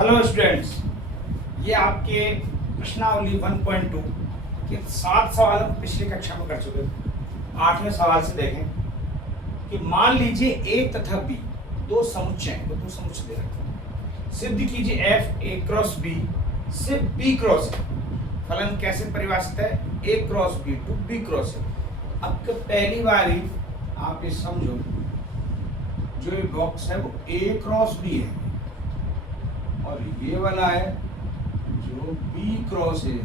Hello students, ये आपके प्रश्नावली 1.2 के 7 सवाल हम पिछली कक्षा में कर चुके थे। 8वें सवाल से देखें कि मान लीजिए ए तथा बी दो समुच्चय हैं, दो समुच्चय दे रखे हैं। सिद्ध कीजिए एफ ए क्रॉस बी से बी क्रॉस है। फलन कैसे परिभाषित है? A cross B to B cross है। अब पहली बारी आप ये समझो, जो ये बॉक्स है वो ए क्रॉस बी है और ये वाला है जो बी क्रॉस है,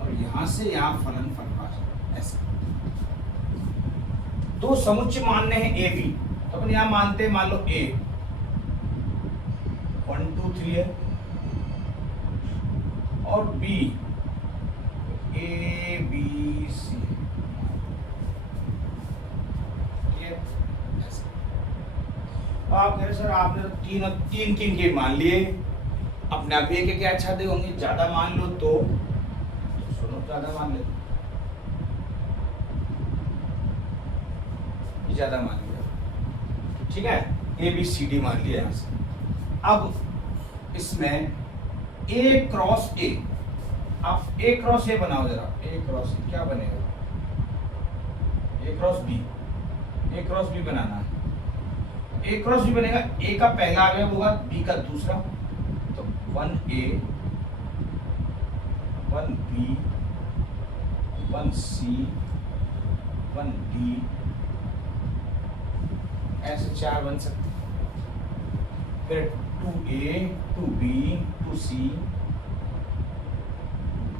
और यहां से यहां फलन परिभाषित ऐसा। दो समुच्चय मानने हैं ए बी, तो अपन यहां मानते हैं, मान लो ए 1 2 3 है और बी ए बी सी है। आप कह रहे सर आपने तो तीन तीन के मान लिए, अपने आप ये क्या अच्छा दे होंगे, ज्यादा मान लो तो सुनो, ज्यादा मान ले, ज्यादा मान लिया, ठीक है, ए बी सी डी मान लिया यहां से। अब इसमें ए क्रॉस ए, आप ए क्रॉस ए बनाओ जरा, ए क्रॉस ए क्या बनेगा? ए क्रॉस बी, ए क्रॉस बी बनाना है। ए क्रॉस बी बनेगा, ए का पहला अवयव होगा बी का दूसरा, तो 1a 1b 1c 1d, ऐसे 4 बन सकते। फिर 2a 2b 2c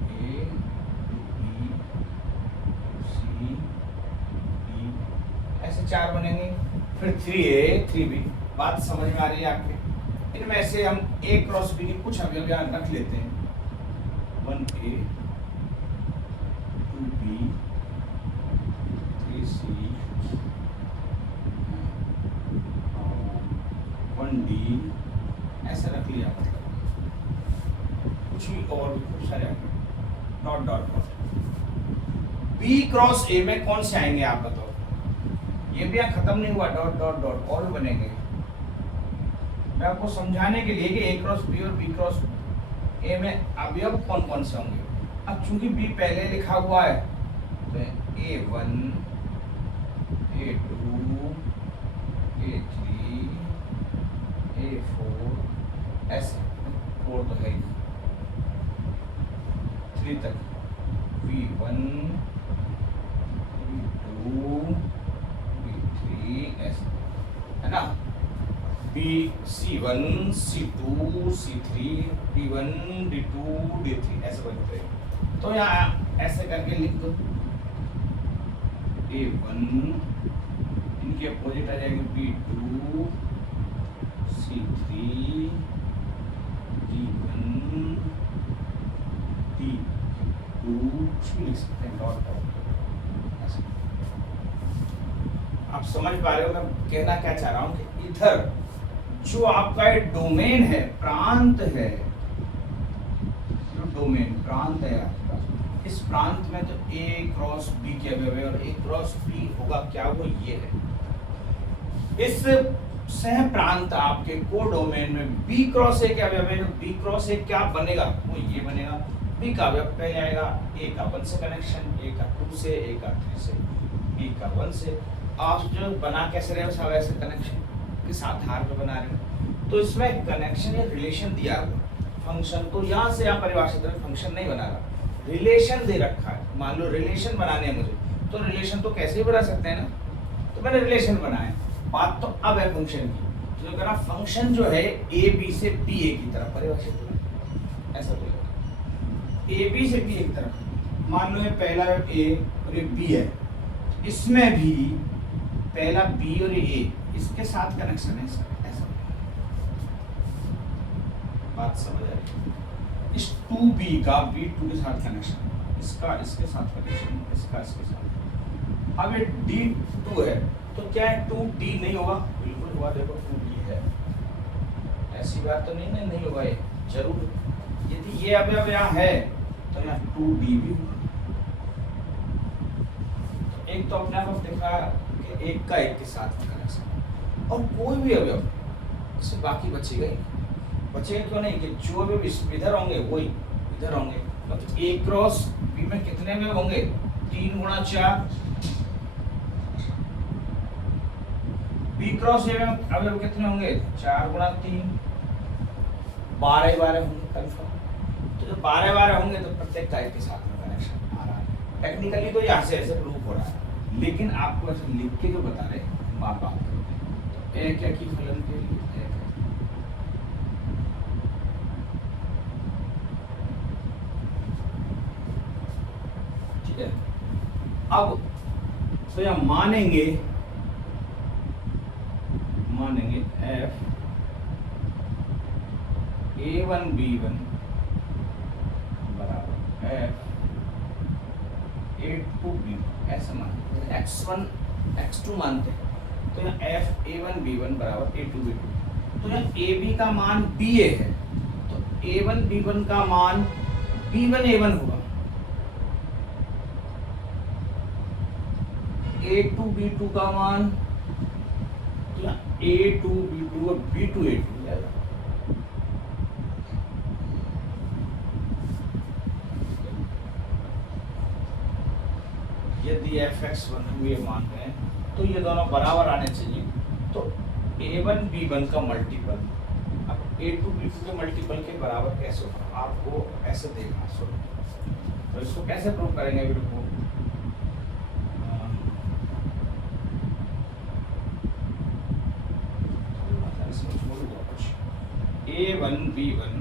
2a 2b 2c d, ऐसे 4 बनेंगे। फिर 3a 3b। बात समझ में आ रही है आपके? इनमें से हम a क्रॉस b के कुछ अवयव यहाँ रख लेते हैं, 1a 2b 3c 1d, ऐसा रख लिया। कुछ भी और भी खूब सारे dot dot dot. b cross a में कौन से आएंगे आप बताओ? ये भी यहाँ खत्म नहीं हुआ, डॉट डॉट डॉट और बनेंगे। मैं आपको समझाने के लिए कि ए क्रॉस बी और बी क्रॉस ए में अवयव कौन कौन से होंगे। अब चूंकि बी पहले लिखा हुआ है तो A1 A2 A3 A4, ऐसे 4 तो है ही, 3 तक V1 V2 ऐसे है ना, B C1 C2 C3 D1 D2 D3 ऐसे बनते हैं। तो यहाँ ऐसे करके लिख दो, A1 इनकी अपोजिट आ जाएगी B2 C3 D1 D2, कुछ भी लिख सकते हैं, डॉट डॉट ऐसे। आप समझ पा रहे हो मैं कहना क्या चाह रहा हूं कि इधर जो आपका डोमेन है, प्रांत है, जो डोमेन प्रांत है आपका, इस प्रांत में तो a क्रॉस b के अवयव है और a क्रॉस b होगा क्या? वो ये है। इस सह प्रांत आपके को डोमेन में b क्रॉस a के अवयव है, b क्रॉस a क्या बनेगा? वो ये बनेगा। b का अवयव पहले आएगा, a का 1 से कनेक्शन, a का 2 से, a का 3 से, b का 1 से। आप जो बना कैसे रहे हो सब ऐसे कनेक्शन के साथ धार पे बना रहे हो, तो इसमें कनेक्शन या रिलेशन दिया हुआ फंक्शन, तो यहाँ से यहाँ परिभाषित है, फंक्शन नहीं बना रहा, रिलेशन दे रखा है। मान लो रिलेशन बनाने हैं मुझे, तो रिलेशन तो कैसे भी बना सकते हैं ना, तो मैंने रिलेशन बनाया। बात तो अब है फंक्शन की, जो करा फंक्शन जो है ए बी से बी ए की तरफ परिभाषित है, ऐसा बोलेगा ए बी से बी ए की तरफ। मान लो ये पहला ए और ये बी है, इसमें भी पहला बी और ए इसके साथ कनेक्शन है, ऐसा। बात समझ आ रही? इस 2b का b2 के साथ कनेक्शन, इसका इसके साथ कनेक्शन, इसका इसके साथ। अब ये d2 है तो क्या है 2d नहीं होगा? बिल्कुल हुआ, देखो 2d है, ऐसी बात तो नहीं नहीं होगा, ये जरूर। यदि ये अवयव यहाँ है तो यहाँ 2d भी होगा। एक तो अपने आप देखा कि एक का एक के साथ कनेक्शन, और कोई भी अवयव इससे बाकी बचेगा ही। बचेगा क्यों नहीं कि जो भी इधर होंगे वही इधर होंगे, मतलब ए क्रॉस बी में कितने में होंगे 3 गुणा 4, बी क्रॉस ए में अब कितने होंगे 4 गुणा 3, 12 होंगे कंफर्म। तो जब 12 होंगे तो प्रत्येक टाइप के साथ में कनेक्शन आ रहा है। टेक्निकली तो यहाँ से ऐसे प्रूफ हो रहा है, लेकिन आपको ऐसे लिख के जो बता रहे हैं बात करते हैं। तो एक एक ही फलन के लिए ठीक है। अब तो यहाँ मानेंगे f a1 b1 बराबर f a2 b1 ऐसा मानते, x1 x2 मानते हैं। तो यहाँ f a1 b1 बराबर a2 b2। तो यहाँ ab का मान ba है, तो a1 b1 का मान b1 a1 होगा, a2 b2 का मान a2 b2 और b2 a2 जाएगा। यदि fx1 हम ये मान रहे हैं तो ये दोनों बराबर आने चाहिए। तो a1 b1 का मल्टीपल अब a2 b2 के मल्टीपल के बराबर कैसे होगा, आपको ऐसे देखना। सुनो तो इसको कैसे प्रूव करेंगे फिर को, a1 b1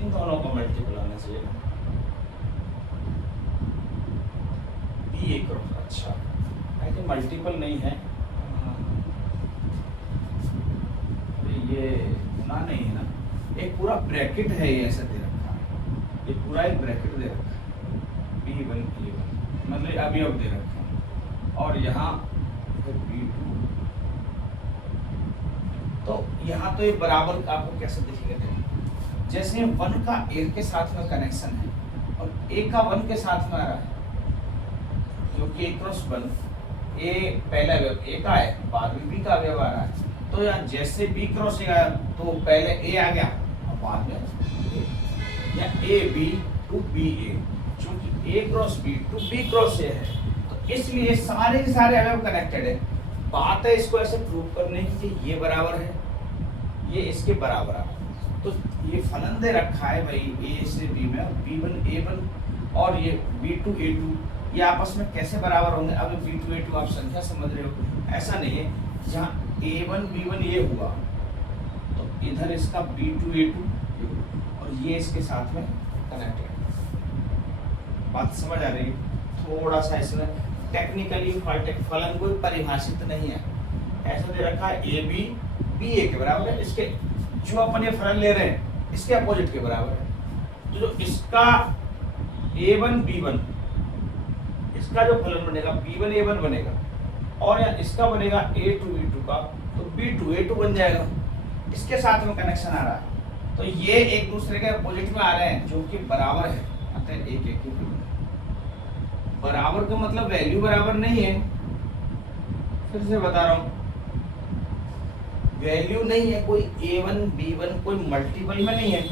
इन दोनों का मल्टीपल आना चाहिए b एक क्रॉस। अच्छा आई थिंक मल्टीपल नहीं है, ये ना नहीं है ना, एक पूरा ब्रैकेट है ये ऐसा दे रखा है, ये पूरा एक ब्रैकेट दे रखा है b1 a1 मतलब अभी अब दे रखा है, और यहाँ b2। तो यहाँ तो ये बराबर आपको कैसे दिखेगा, जैसे 1 का a के साथ में कनेक्शन है और a का 1 के साथ में आ रहा है, क्योंकि a क्रॉस 1 a पहला अवयव a का है, बाद में b का अवयव आ रहा है। तो यहाँ जैसे b क्रॉस a आया तो पहले a आ गया और बाद में a, या a b to b a, क्योंकि a cross b to b cross a है, तो इसलिए सारे के सारे अवयव कनेक्टेड है। बात है इसको ऐसे प्रूव करने की कि ये बराबर है, ये इसके बराबर है। तो ये फलन दे रखा है भाई a से b में, b1 a1 और ये b2 a2, ये आपस में कैसे बराबर होंगे। अब b2 a2 आप संख्या समझ रहे हो, ऐसा नहीं है जहाँ a1 b1 ये हुआ तो इधर इसका b2 a2 और ये इसके साथ में कनेक्टेड। बात समझ आ रही है? थोड़ा सा इसमें टेक्निकली फलन कोई परिभाषित नहीं है, ऐसा दे रखा है a b b a के बराबर है, इसके जो अपन ये फलन ले रहे हैं इसके अपोजिट के बराबर है। तो जो इसका a1 b1 इसका जो फलन बनेगा b1 a1 बनेगा, और इसका बनेगा a2 b2 का, तो b2 a2 बन जाएगा, इसके साथ में कनेक्शन आ रहा है। तो ये एक दूसरे के अपोजिट में आ रहे हैं जो कि बराबर है, अतः एक एक ही बराबर का मतलब वैल्यू बराबर नहीं है। फिर से बता रहा हूँ, वैल्यू नहीं है, कोई a1 b1 कोई मल्टीपल में नहीं है,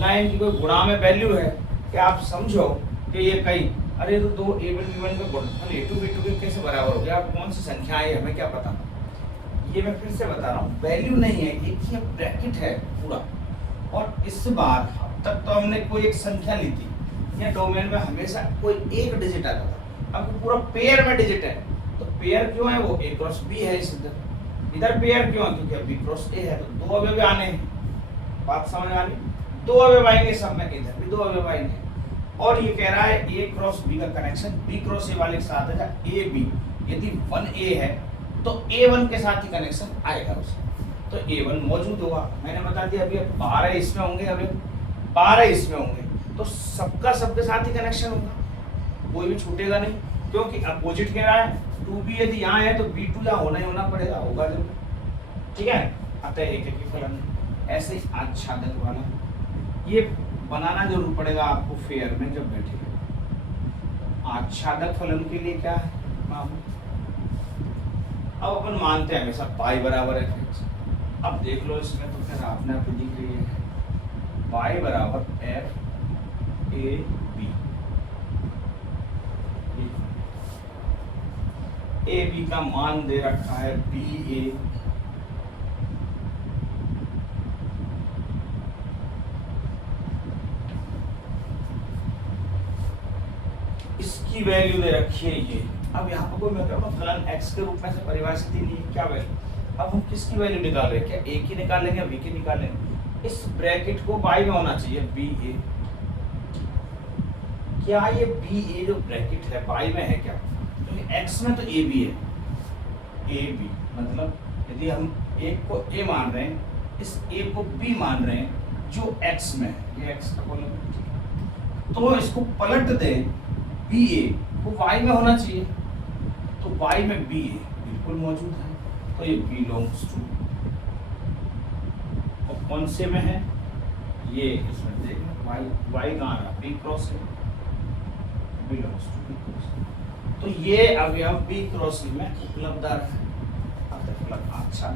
ना इनकी कोई गुणा में वैल्यू है कि आप समझो कि ये कई अरे तो दो a1 b1 का गुणनफल a2 b2 के कैसे बराबर हो गया, आप कौन सी संख्या है हमें क्या पता। ये मैं फिर से बता रहा हूँ, वैल्यू नहीं है, एक ही ब्रैकेट है पूरा। और इस बार तक तो हमने कोई एक संख्या ली थी, या डोमेन में हमेशा कोई एक डिजिट आता था, अब पूरा पेयर में डिजिट है। तो पेयर क्यों है, वो a क्रॉस b है, इधर पेयर क्यों है, क्योंकि अब b क्रॉस a है, तो दो अवयव आने हैं। बात समझ आ रही, दो अवयव आएंगे सब में, इधर भी दो अवयव आएंगे। और ये कह रहा है a क्रॉस b का कनेक्शन b क्रॉस a वाले के साथ है, a b यदि 1a है तो a1 के साथ ही कनेक्शन आएगा उसका, तो a1 मौजूद होगा। मैंने बता दिया अभी 12 इसमें होंगे, अभी 12 इसमें होंगे, तो सबका सबके साथ ही कनेक्शन होगा, कोई भी छूटेगा नहीं, क्योंकि अपोजिट कह रहा है 2b यदि यहाँ है तो b2 यहाँ होना ही होना पड़ेगा, होगा जरूर, ठीक है। अतः एक एक ही फलन। ऐसे ही आच्छादक वाला ये बनाना जरूर पड़ेगा आपको फेयर में जब बैठेगा। आच्छादक फलन के लिए क्या है मामूल, अब अपन मानते हैं हमेशा पाई बराबर है, अब देख लो इसमें तो फिर आपने आप दिख रही है y बराबर f a b, A B का मान दे रखा है बी ए, इसकी वैल्यू दे रखी है ये। अब यहाँ पर कोई मैं कहूँगा फलन x के रूप में से परिभाषित ही नहीं है, क्या वैल्यू, अब हम किसकी वैल्यू निकाल रहे हैं, क्या a की निकालेंगे या b की निकालेंगे। इस ब्रैकेट को y में होना चाहिए बी ए, क्या ये बी ए जो ब्रैकेट है y में है क्या, क्योंकि x में तो ए बी है, ए बी मतलब यदि हम एक को a मान रहे हैं, इस a को b मान रहे हैं जो x में है, ये x का कॉलम, तो इसको पलट दें बी ए वो y में होना चाहिए, तो y में बी ए बिल्कुल मौजूद है, तो ये बिलोंग्स टू, और कौन से में है ये, इसमें देखना y कहाँ रहा, बी क्रॉस है, बिलोंग्स टू बी क्रॉस, तो ये अवयव बी क्रॉस में उपलब्ध है। अच्छा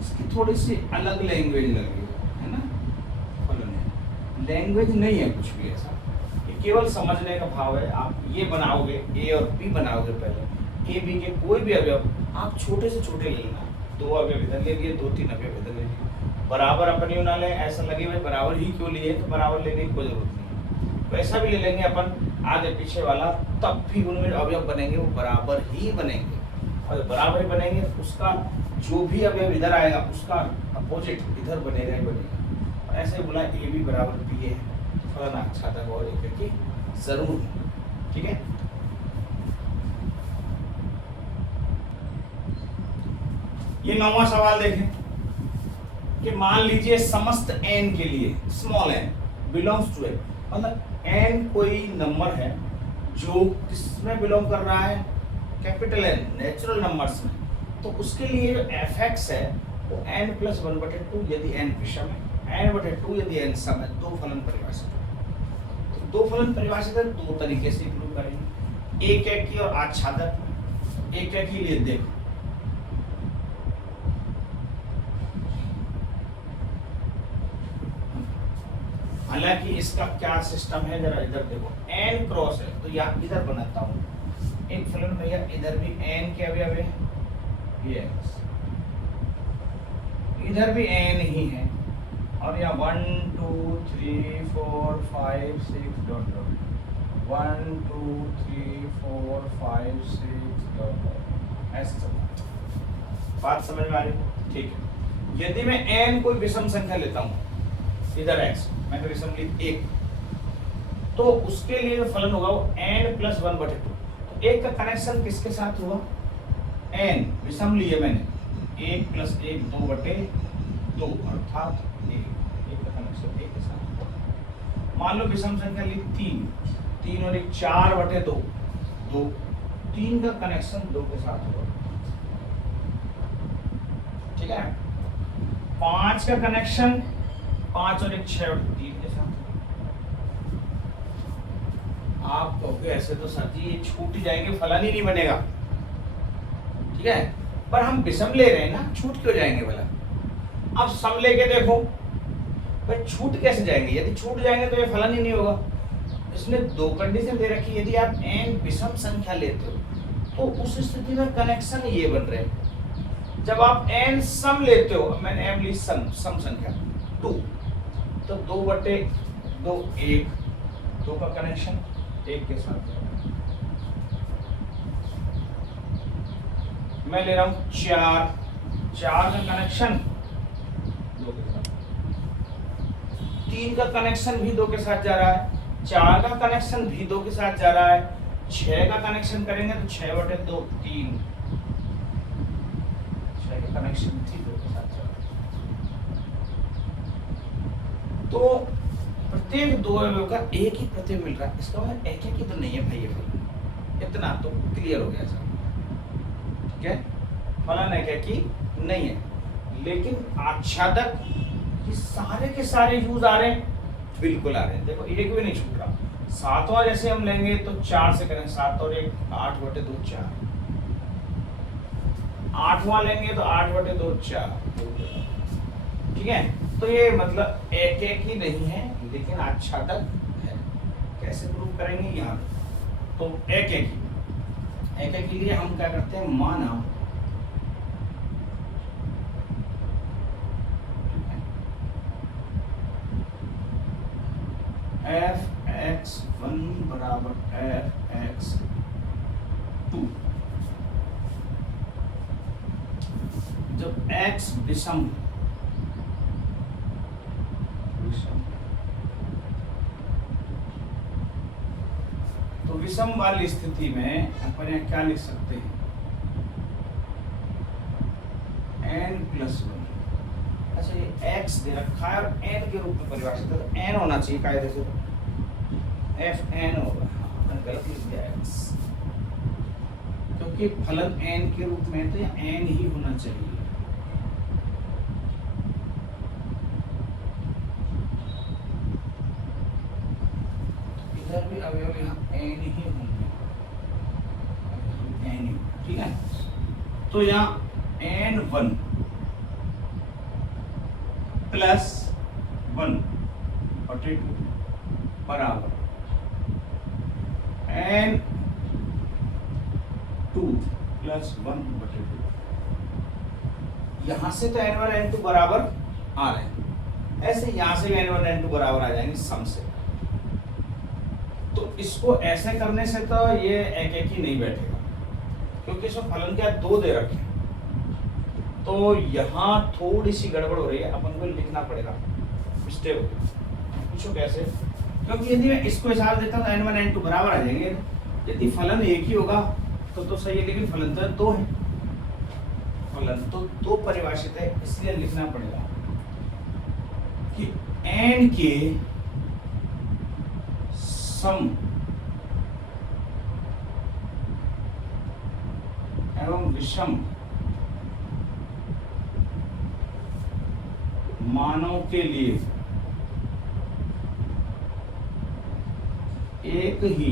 इसकी थोड़ी सी अलग लैंग्वेज लगी है ना, फलन है, लैंग्वेज नहीं है कुछ भी ऐसा, ये केवल समझने का भाव है। आप ये बनाओगे ए और बी बनाओगे, पहले ए बी के कोई भी अवयव आप छोटे से छोटे ले लेना, 2 अवयव इधर ले लिए, 2-3 अवयव इधर ले लिए, बराबर अपन ना लें, ऐसा लगे भाई बराबर ही क्यों लिए, तो बराबर लेने की कोई जरूरत नहीं, वैसा भी ले लेंगे अपन आगे पीछे वाला, तब भी उनमें अवयव बनेंगे वो बराबर ही बनेंगे, और बराबर ही बनेंगे उसका जो भी अवयव इधर आएगा उसका अपोजिट इधर बनेगा ही बनेगा। और ऐसे बोला ए बी बराबर बी है, फलाना अच्छा था और एक की जरूर, ठीक है। ये 9वां सवाल देखें कि मान लीजिए समस्त n के लिए स्मॉल n बिलोंग्स टू ए, मतलब n कोई नंबर है जो किसमें बिलोंग कर रहा है, कैपिटल N नेचुरल नंबर्स में, तो उसके लिए जो fx है वो n+1/2 यदि n विषम है, n/2 यदि n सम है, 2 फलन परिभाषित है। तो 2 फलन परिभाषित है, 2 तरीके से प्रूव करेंगे, एक की और आच्छादक में। एक के लिए देखो हालांकि इसका क्या सिस्टम है, जरा इधर देखो, n क्रॉस है तो यहाँ इधर बनाता हूँ एक फलन भैया, इधर भी n के अवयव है, yes, इधर भी n ही है, और यहाँ 1 2 3 4 5 6 डॉट डॉट 1 2 3 4 5 6 डॉट डॉट, ऐसा बात समझ में आ रही, ठीक है। यदि मैं n कोई विषम संख्या लेता हूँ, इधर x मैंने विषम ली 1, तो उसके लिए जो फलन होगा वो n+1/2, तो 1 का कनेक्शन किसके साथ हुआ, n विषम लिए मैंने 1 + 1 2/2, अर्थात 1 का कनेक्शन 1 के साथ हुआ। मान लो विषम संख्या ली 3 और 1 4/2, 2, 3 का कनेक्शन 2 के साथ हुआ, ठीक है। 5 का कनेक्शन 5 और 1 6/3 के साथ। आप कहोगे ऐसे तो सर जी ये छूट ही जाएंगे, फलन ही नहीं बनेगा, ठीक है, पर हम विषम ले रहे हैं ना, छूट क्यों जाएंगे भला। अब सम लेके देखो भाई छूट कैसे जाएंगे, यदि छूट जाएंगे तो ये फलन ही नहीं होगा। इसने 2 कंडीशन दे रखी, यदि आप n विषम संख्या लेते हो तो उस स्थिति में कनेक्शन ये बन रहे हैं। जब आप n सम लेते हो, मैंने m ली सम संख्या 2, तो 2/2 1, 2 का कनेक्शन 1 के साथ, मैं ले रहा हूं 4 का कनेक्शन 2 के साथ, 3 का कनेक्शन भी 2 के साथ जा रहा है, 4 का कनेक्शन भी 2 के साथ जा रहा है, 6 का कनेक्शन करेंगे तो 6/2 3, 6 का कनेक्शन भी 2 के साथ जा रहा है। तो प्रत्येक 2 अवयव का एक ही प्रत्यय मिल रहा है, इसका मतलब एक ही तो नहीं है भाई ये फलन, इतना तो क्लियर हो गया सर, ठीक है। फलन है क्या कि नहीं है, लेकिन आच्छादक ये सारे के सारे यूज आ रहे हैं, बिल्कुल आ रहे हैं, देखो एक भी नहीं छूट रहा। 7वां जैसे हम लेंगे तो 4 से करें, 7 और 1 8/2 4, 8वां लेंगे तो 8/2 4, ठीक है। तो ये मतलब एक एक ही नहीं है लेकिन आच्छादक है। कैसे प्रूव करेंगे यहाँ, तो एक एक के लिए हम क्या करते हैं, माना fx1 बराबर fx2, जब x विषम तो विषम वाली स्थिति में अपन यहाँ क्या लिख सकते हैं, n+1। अच्छा ये x दे रखा है और n के रूप में परिभाषित है, तो n होना चाहिए कायदे से, fn होगा। मैंने गलत लिख दिया x, क्योंकि फलन n के रूप में तो यहाँ n ही होना चाहिए। इधर भी अवयव यहाँ n ही होंगे, n ही, ठीक है। तो यहाँ n1 +1/2 बराबर n2 +1/2। यहां से तो n1 n2 बराबर आ रहे हैं, ऐसे यहां से भी n1 n2 बराबर आ जाएंगे सम से। तो इसको ऐसे करने से तो ये एक एक ही नहीं बैठेगा, क्योंकि इसमें फलन क्या 2 दे रखे हैं। तो यहाँ थोड़ी सी गड़बड़ हो रही है, अपन को लिखना पड़ेगा, मिस्टेक हो गई। पूछो कैसे, क्योंकि यदि मैं इसको हिसाब देता तो n1 n2 बराबर आ जाएंगे। यदि फलन एक ही होगा तो सही है, लेकिन फलन तो 2 है, फलन तो 2 परिभाषित है, इसलिए लिखना पड़ेगा कि n के सम एवं विषम मानों के लिए एक ही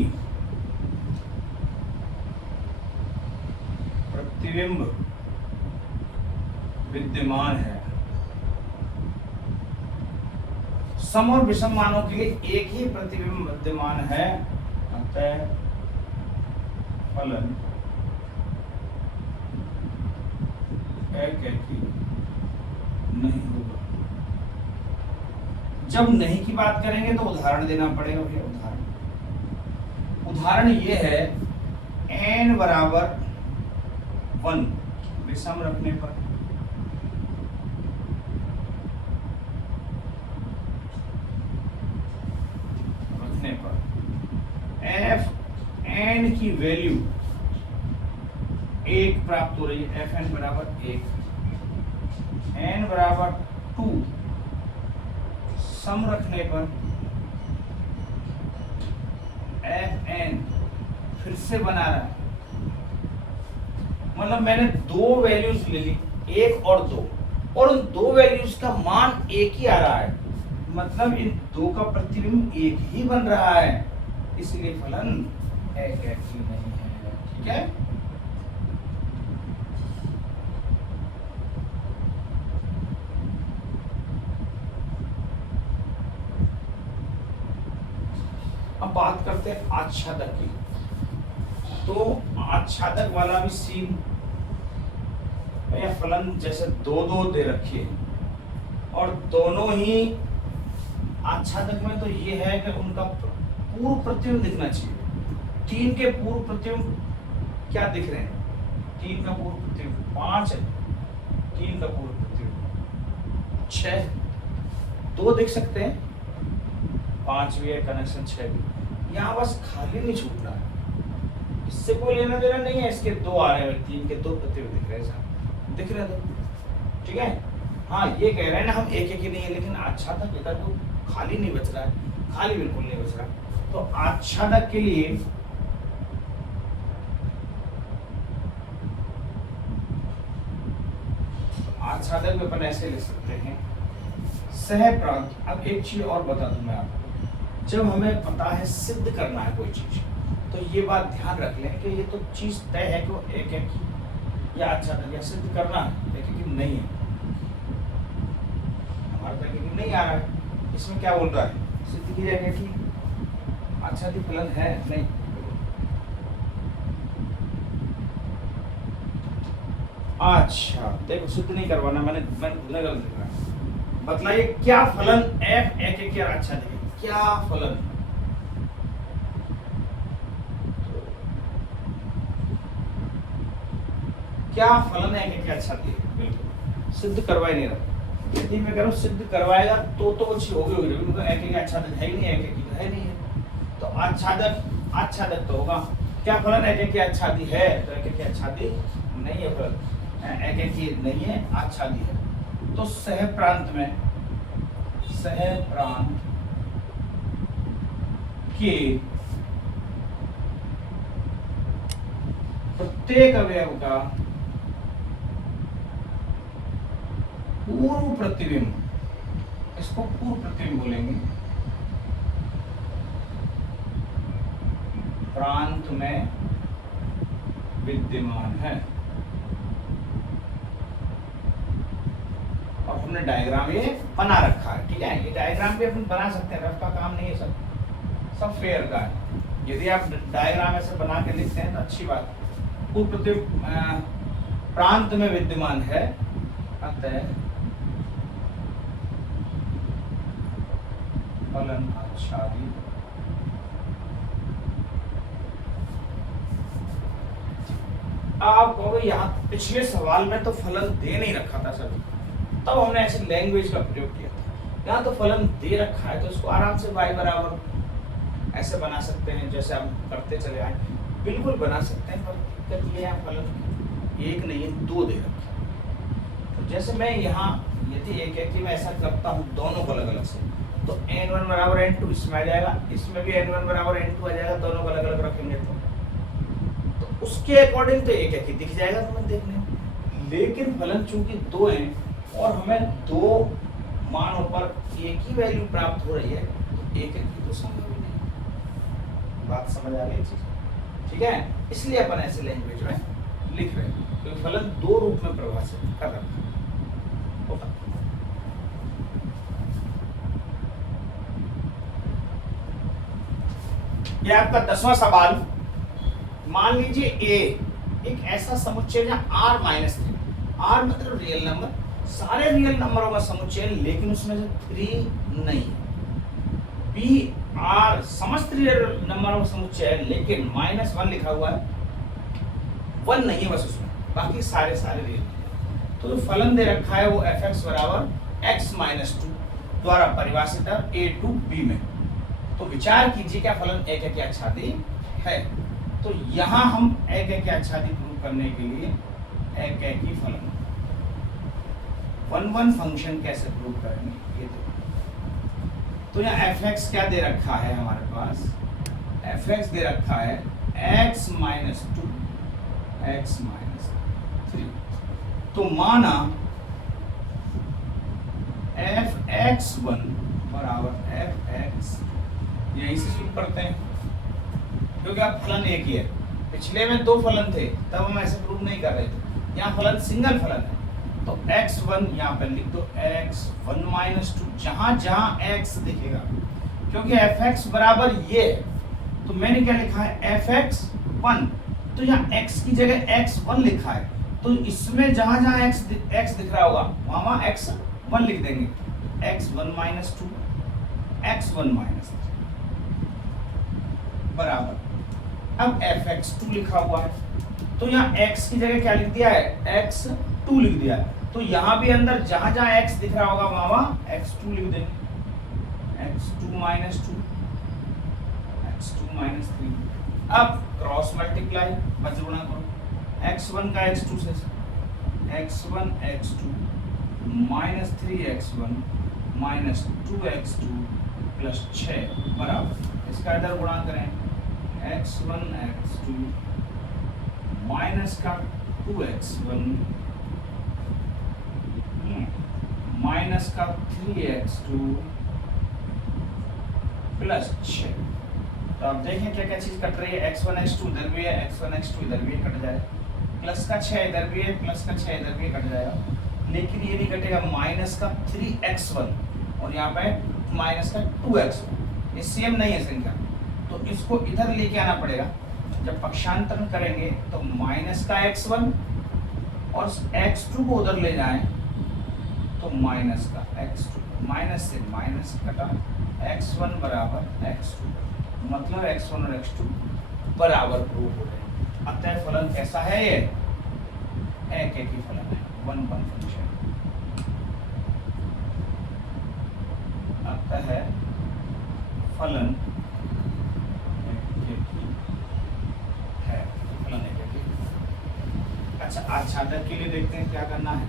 प्रतिबिंब विद्यमान है। सम और विषम मानों के लिए एक ही प्रतिबिंब विद्यमान है, अतः फलन एक ही नहीं होगा। जब नहीं की बात करेंगे तो उदाहरण देना पड़ेगा भैया। उदाहरण ये है, n बराबर 1 विषम रखने पर f n की वैल्यू 1 प्राप्त हो रही है, fn बराबर 1, n बराबर 2 सम रखने पर fn फिर से बना रहा है, मतलब मैंने 2 वैल्यूज ले ली, 1 और 2, और उन 2 वैल्यूज का मान एक ही आ रहा है, मतलब इन 2 का प्रतिबिंब एक ही बन रहा है, इसलिए फलन एक ही नहीं है। ठीक है, अब बात करते हैं आच्छादक की। तो आच्छादक वाला भी सीन या फलन जैसे 2-2 दे रखे हैं और दोनों ही आच्छादक में तो ये है कि उनका पूर्व प्रतिबिंब दिखना चाहिए। 3 के पूर्व प्रतिबिंब क्या दिख रहे हैं, 3 का पूर्व प्रतिबिंब 5 है, 3 का पूर्व प्रतिबिंब 6, 2 दिख सकते हैं, 5 भी है कनेक्शन, 6 भी। यहाँ बस खाली नहीं छूटना है, इससे कोई लेना देना नहीं है, इसके 2 आ रहे हैं, 3 के 2 प्रतिबिंब दिख रहे हैं, दिख रहे हैं, ठीक है। हाँ, ये कह रहे हैं ना हम एक ही नहीं है, लेकिन आच्छादक इधर तो खाली नहीं बच रहा है, खाली बिल्कुल नहीं बच रहा। तो आच्छादक के लिए आच्छादक में अपन ऐसे लिख सकते हैं, सह प्रांत। अब एक चीज और बता दूं मैं आपको, जब हमें पता है सिद्ध करना है कोई चीज, तो ये बात ध्यान रख लें कि ये तो चीज तय है कि वो एक है की, या आच्छादक या सिद्ध करना है कि नहीं है, हमारा तो कि नहीं आ रहा है, इसमें क्या बोल रहा है, सिद्ध की जाएगा कि आच्छादित फलन है नहीं। अच्छा देखो, सिद्ध नहीं करवाना, मैंने गलत लिखा है। बतलाइए क्या फलन f एक एक क्या आच्छादित है, क्या फलन, क्या फलन है एक आच्छादित है, बिल्कुल सिद्ध करवा ही नहीं रहा। यदि मैं करूँ सिद्ध करवाएगा तो अच्छी होगी, मतलब एक एक आच्छादक है ही नहीं, एक एक है नहीं है, तो आच्छादक तो होगा। क्या फलन एक एक आच्छादी है, तो एक एक आच्छादी नहीं है, फलन एक एक नहीं है, आच्छादी है। तो सह प्रांत में, सह प्रांत के प्रत्येक अवयव का पूर्व प्रतिबिंब, इसको पूर्व प्रतिबिंब बोलेंगे, प्रांत में विद्यमान है। और हमने डायग्राम ये बना रखा है, ठीक है, ये डायग्राम भी अपन बना सकते हैं, रफ का काम नहीं है, सब फेयर का है। यदि आप डायग्राम ऐसे बना के लिखते हैं तो अच्छी बात। पूर्व प्रतिबिंब प्रांत में विद्यमान है, अतः फलन आच्छादित आप कहोगे यहाँ पिछले सवाल में तो फलन दे नहीं रखा था सर, तब हमने ऐसे लैंग्वेज का प्रयोग किया था। यहाँ तो फलन दे रखा है तो इसको आराम से y बराबर ऐसे बना सकते हैं, जैसे हम करते चले आए, बिल्कुल बना सकते हैं। पर दिक्कत ये है फलन एक नहीं है, दो दे रखा है। तो जैसे मैं यहाँ यदि एक एक में ऐसा करता हूँ दोनों को अलग अलग से, तो n1 बराबर n2 इसमें आ जाएगा, इसमें भी n1 बराबर n2 आ जाएगा, दोनों को अलग अलग रखेंगे तो उसके अकॉर्डिंग तो एक एक ही दिख जाएगा तुम्हें देखने में। लेकिन फलन चूंकि दो हैं और हमें दो मानों पर एक ही वैल्यू प्राप्त हो रही है, तो एक एक की तो संभव ही नहीं। बात समझ आ रही चीज, ठीक है, इसलिए अपन ऐसे लैंग्वेज में लिख रहे हैं, क्योंकि फलन दो रूप में परिभाषित कर रखा है। ये आपका 10वां सवाल। मान लीजिए ए एक ऐसा समुच्चय जहां r माइनस 3, r मतलब रियल नंबर, सारे रियल नंबरों का समुच्चय, लेकिन उसमें से 3 नहीं है। बी r समस्त रियल नंबरों का समुच्चय है, लेकिन -1 लिखा हुआ है, 1 नहीं है बस उसमें, बाकी सारे रियल। तो जो फलन दे रखा है वो f(x) बराबर x-2 द्वारा परिभाषित है a टू b में। तो विचार कीजिए क्या फलन एक एक आच्छादी है। तो यहाँ हम एक एक आच्छादी प्रूव करने के लिए एक एक ही फलन वन फंक्शन कैसे प्रूव करेंगे ये देखो। तो यहाँ f(x) क्या दे रखा है हमारे पास, f(x) दे रखा है x-2 x-3। तो माना f(x1) बराबर f(x), यहीं से शुरू करते हैं क्योंकि अब फलन एक ही है। पिछले में दो फलन थे तब हम ऐसे प्रूव नहीं कर रहे थे, यहाँ फलन सिंगल फलन है। तो x1 यहाँ पर लिख दो x1-2, जहां जहां x दिखेगा, क्योंकि fx बराबर ये है, तो मैंने क्या लिखा है fx1, तो यहाँ x की जगह x1 लिखा है, तो इसमें जहां जहां x दिख रहा होगा वहां x1 लिख देंगे, x1-2 x1-3 बराबर। अब fx2 लिखा हुआ है, तो यहाँ x की जगह क्या लिख दिया है, x2 लिख दिया है, तो यहाँ भी अंदर जहां जहां x दिख रहा होगा वहां x2 लिख देंगे, x2-2 x2-3। अब क्रॉस मल्टीप्लाई बच गुणा करो, x1 का x2 से, x1 x2 -3x1 -2x2 plus 6 बराबर, इसका इधर गुणा करें, x1 x2 माइनस का 2x1 माइनस का 3x2 प्लस 6। तो आप देखें क्या क्या चीज कट रही है, x1 x2 इधर भी है, x1 x2 इधर भी कट जाएगा, प्लस का 6 इधर भी है, प्लस का 6 इधर भी कट जाएगा, लेकिन ये नहीं कटेगा माइनस का 3x1 और यहाँ पे माइनस का 2x1, ये सेम नहीं है संख्या, तो इसको इधर लेके आना पड़ेगा। जब पक्षांतरण करेंगे तो माइनस का x1 और x2 को उधर ले जाएं तो माइनस का x2, माइनस से माइनस कटा, x1 बराबर x2, मतलब x1 और x2 बराबर प्रूफ हो गए। अतः फलन कैसा है, ये एक ही फलन है, वन फंक्शन। अतः फलन है, फलन एक ही। अच्छा, आच्छादक के लिए देखते हैं क्या करना है।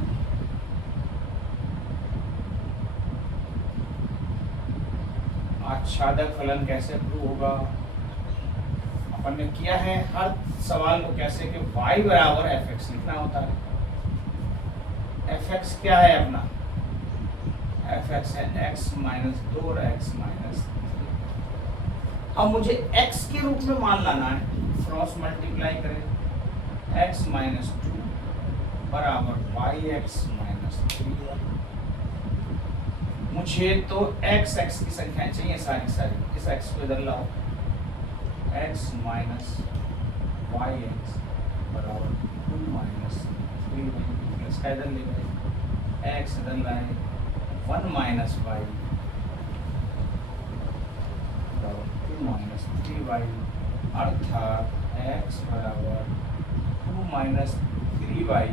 आच्छादक फलन कैसे प्रूव होगा, अपन ने किया है हर सवाल को कैसे कि y बराबर fx लिखना होता है। fx क्या है अपना, fx है x माइनस 2 और x माइनस 3। अब मुझे x के रूप में मान लाना है, क्रॉस मल्टीप्लाई करें, x माइनस 2 बराबर yx माइनस 3। मुझे तो x की संख्याएं चाहिए सारी सारी, इस x को इधर लाओ, x माइनस वाई एक्स बराबर 2 माइनस 3 प्लस का इधर ले गए, x इधर लाए 1 माइनस वाई बराबर 2 माइनस 3y, अर्थात x बराबर 2 माइनस 3y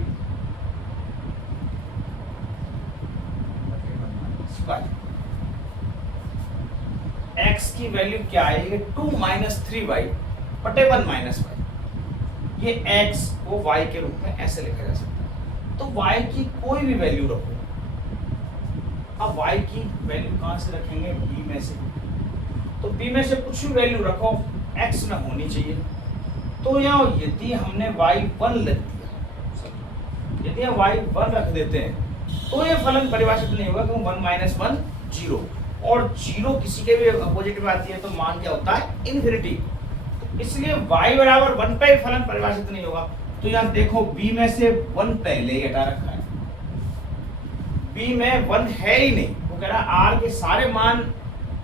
x की वैल्यू क्या आएगी, 2 माइनस 3y बटे 1 माइनस वाई। ये x को y के रूप में ऐसे लिखा जा सकता है। तो y की कोई भी वैल्यू रखो, अब y की वैल्यू कहां से रखेंगे, b में से। तो b में से कुछ भी वैल्यू रखो, x में होनी चाहिए। तो यहाँ यदि हमने y1 लिख दिया, यदि हम y1 रख देते हैं तो ये फलन परिभाषित नहीं होगा, क्योंकि 1 माइनस 1 0, और 0 किसी के भी अपोजिट में आती है तो मान क्या होता है, इन्फिनिटी। तो इसलिए y बराबर 1 पे फलन परिभाषित नहीं होगा। तो यहाँ देखो b में से 1 पहले ही हटा रखा है, b में 1 है ही नहीं, वो कह रहा r के सारे मान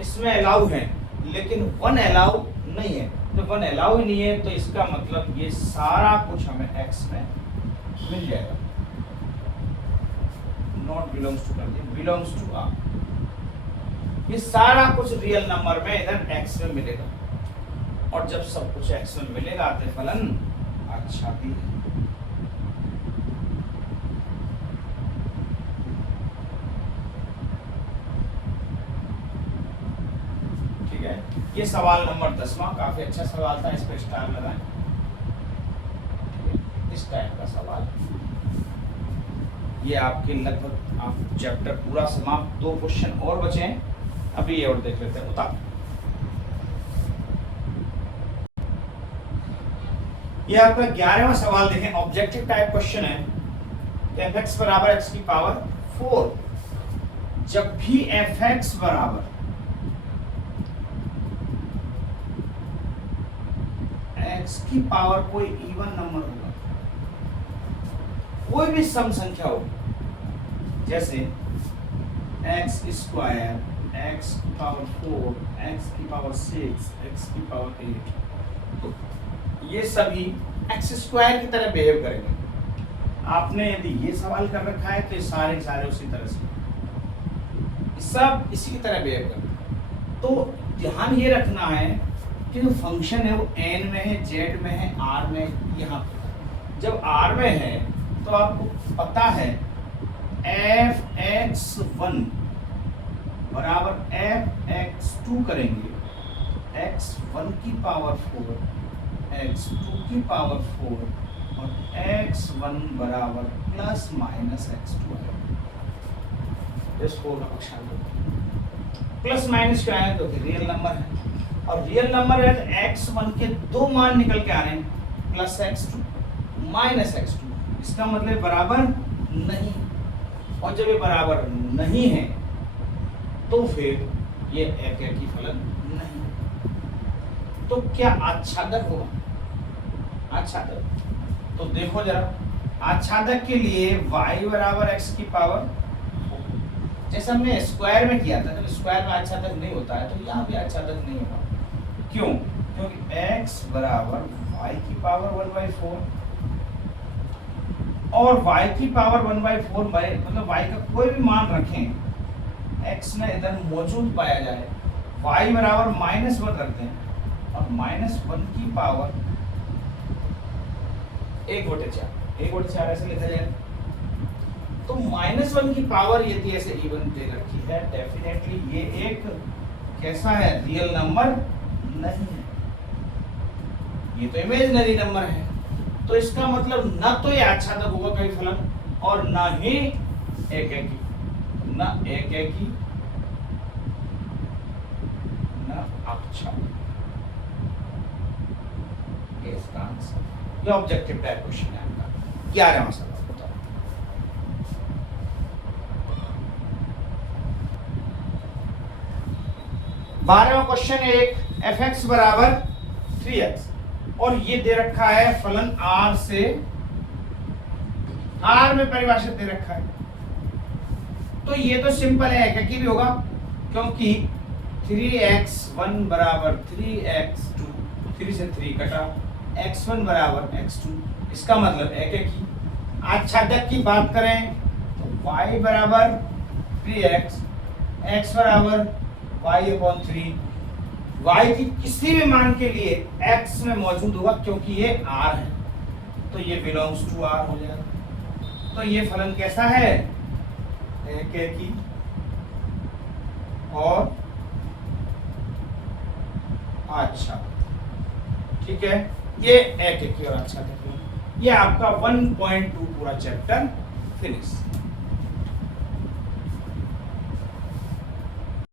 इसमें अलाउ हैं लेकिन 1 अलाउ नहीं है। तो 1 अलाउ ही नहीं है तो इसका मतलब ये सारा कुछ हमें x में मिल जाएगा। नॉट बिलोंग्स टू कर दिया, बिलोंग्स टू r। ये सारा कुछ रियल नंबर में इधर x में मिलेगा, और जब सब कुछ x में मिलेगा तो फलन अच्छा भी है। ठीक है, ये सवाल नंबर 10वां काफी अच्छा सवाल था, इस पर स्टार लगाएं। इस टाइप का सवाल ये आपके लगभग आप चैप्टर पूरा समाप्त, 2 क्वेश्चन और बचे हैं, अभी ये और देख लेते हैं। उतार ये आपका 11वां सवाल देखें, ऑब्जेक्टिव टाइप क्वेश्चन है। fx बराबर x की पावर 4, जब भी fx बराबर x की पावर कोई इवन नंबर होगा, कोई भी सम संख्या हो, जैसे x स्क्वायर, x की पावर 4, x की पावर 6, x की पावर 8, तो ये सभी x स्क्वायर की तरह बिहेव करेंगे। आपने यदि ये सवाल कर रखा है तो ये सारे सारे उसी तरह से सब इसी की तरह बिहेव करेंगे। तो ध्यान ये रखना है कि जो फंक्शन है वो n में है, z में है, r में है। यहाँ पे जब r में है तो आपको पता है fx1 बराबर fx2 करेंगे, x1 की पावर 4, x2 की पावर 4 और x1 बराबर प्लस माइनस x2 है। इस 4 का पक्षांतर प्लस माइनस क्या है, तो रियल नंबर है, और रियल नंबर है तो x1 के 2 मान निकल के आ रहे हैं, प्लस x2 माइनस x2, इसका मतलब बराबर नहीं। और जब ये बराबर नहीं है तो फिर ये एक ही फलन नहीं। तो क्या आच्छादक होगा? आच्छादक तो देखो जरा, आच्छादक के लिए y बराबर x की पावर, जैसे हमने स्क्वायर में किया था, जब स्क्वायर में आच्छादक नहीं होता है तो यहाँ भी आच्छादक नहीं होगा। क्यों? क्योंकि x बराबर y की पावर 1/4 और y की पावर 1/4 मतलब y का कोई भी मान रखें, x में इधर मौजूद पाया जाए, y बराबर -1 रखते हैं और -1 की पावर 1/4 ऐसे लिखा जाए, तो -1 की पावर यदि ऐसे इवन दे रखी है, डेफिनेटली ये एक कैसा है? रियल नंबर नहीं है, ये तो इमेजिनरी नंबर है। तो इसका मतलब न तो ये आच्छादक होगा कई फलन और न ही एकेकी, न एकेकी न आच्छादक। ये इसका आंसर, ये ऑब्जेक्टिव टाइप क्वेश्चन है आपका। 11वां सवाल बताओ। 12वां क्वेश्चन है एक fx बराबर 3x और ये दे रखा है फलन r से, r में परिभाषित दे रखा है। तो ये तो सिंपल है, एकेकी भी होगा क्योंकि 3x1 बराबर 3x2, 3 से 3 कटा, x1 बराबर x2, इसका मतलब एकेकी। आच्छादक की बात करें तो y बराबर 3x, x बराबर y/3, y की किसी भी मान के लिए x में मौजूद होगा क्योंकि ये r है, तो ये बिलोंग्स टू r हो जाएगा। तो ये फलन कैसा है? एकेकी और अच्छा, ठीक है, ये एकेकी और अच्छा। ये आपका 1.2 पूरा चैप्टर फिनिश।